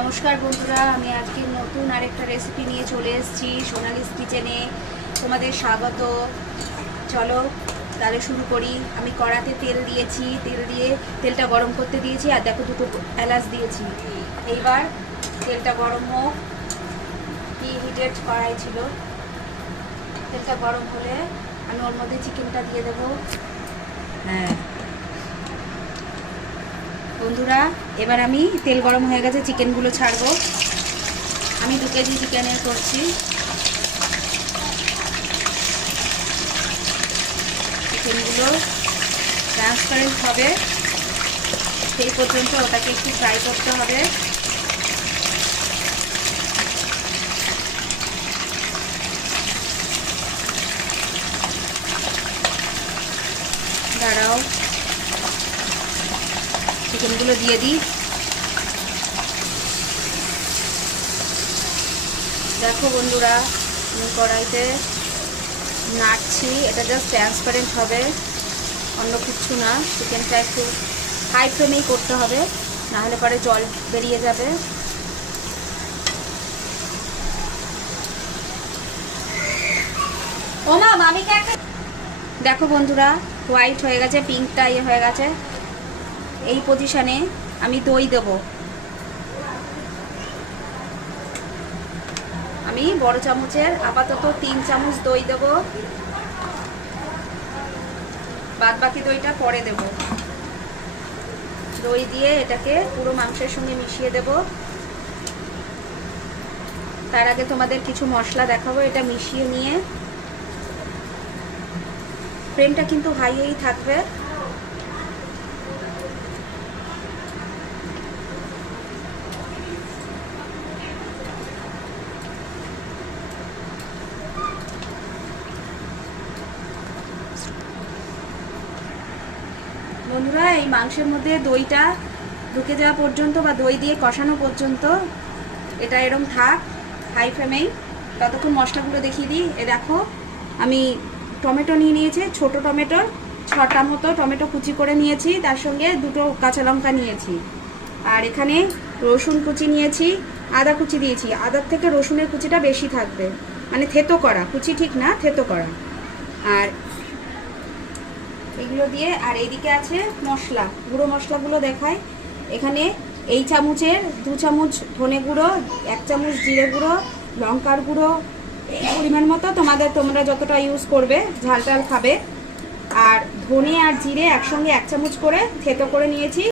নমস্কার বন্ধুরা, আমি আজকে নতুন আরেকটা রেসিপি নিয়ে চলে এসেছি সোনালিস কিচেনে। তোমাদের স্বাগত। চলো তাহলে শুরু করি। আমি কড়াতে তেল দিয়েছি, তেল দিয়ে তেলটা গরম করতে দিয়েছি, আর দেখো দুটো এলাচ দিয়েছি। এইবার তেলটা গরম হোক, হিটেড কড়াই ছিল। তেলটা গরম হলে আমি ওর মধ্যে চিকেনটা দিয়ে দেবো। হ্যাঁ বন্ধুরা, এবার আমি তেল গরম হয়ে গেছে, চিকেনগুলো ছাড়বো। আমি 2 কেজি চিকেনের করছি। চিকেনগুলো ট্রান্সপারেন্ট হবে সেই পর্যন্ত ওটাকে একটু ফ্রাই করতে হবে। দাঁড়াও, চিকেনগুলো দিয়ে দিই। দেখো বন্ধুরা, আমি কড়াইতে নাড়ছি, এটা জাস্ট ট্রান্সপারেন্ট হবে, অন্য কিছু না। চিকেনটা একটু হাই ফ্লেমেই করতে হবে, নাহলে পরে জল বেরিয়ে যাবে। ও মা, মামিকে একটা দেখো বন্ধুরা, হোয়াইট হয়ে গেছে, পিঙ্কটা হয়ে গেছে। এই পজিশনে আমি দই দেবো। আমি বড় চামচের আপাতত 3 চামচ দই দেব, বাদ বাকি দইটা পরে দেব। দই দিয়ে এটাকে পুরো মাংসের সঙ্গে মিশিয়ে দেব। তার আগে তোমাদের কিছু মশলা দেখাবো। এটা মিশিয়ে নিয়ে ফ্লেমটা কিন্তু হাইয়েই থাকবে। বন্ধুরা, এই মাংসের মধ্যে দইটা ঢুকে যাওয়া পর্যন্ত বা দই দিয়ে কষানো পর্যন্ত এটা এরকম থাক হাই ফ্লেমেই। ততক্ষণ মশলাগুলো দেখিয়ে দিই। এ দেখো, আমি টমেটো নিয়ে নিয়েছি, ছোট টমেটোর 6টা মতো টমেটো কুচি করে নিয়েছি, তার সঙ্গে 2টো কাঁচা লঙ্কা নিয়েছি। আর এখানে রসুন কুচি নিয়েছি, আদা কুচি দিয়েছি। আদার থেকে রসুনের কুচিটা বেশি থাকবে, মানে থেতো করা, কুচি ঠিক না, থেতো করা। আর এগুলো দিয়ে, আর এইদিকে আছে মশলা, গুঁড়ো মশলাগুলো দেখায়। এখানে এই চামচের 2 চামচ ধনে গুঁড়ো, 1 চামচ জিরে গুঁড়ো, লঙ্কার গুঁড়ো পরিমাণ মতো, তোমরা যতটা ইউজ করবে, ঝাল টাল খাবে। আর ধনে আর জিরে একসঙ্গে 1 চামচ করে থেতো করে নিয়েছি।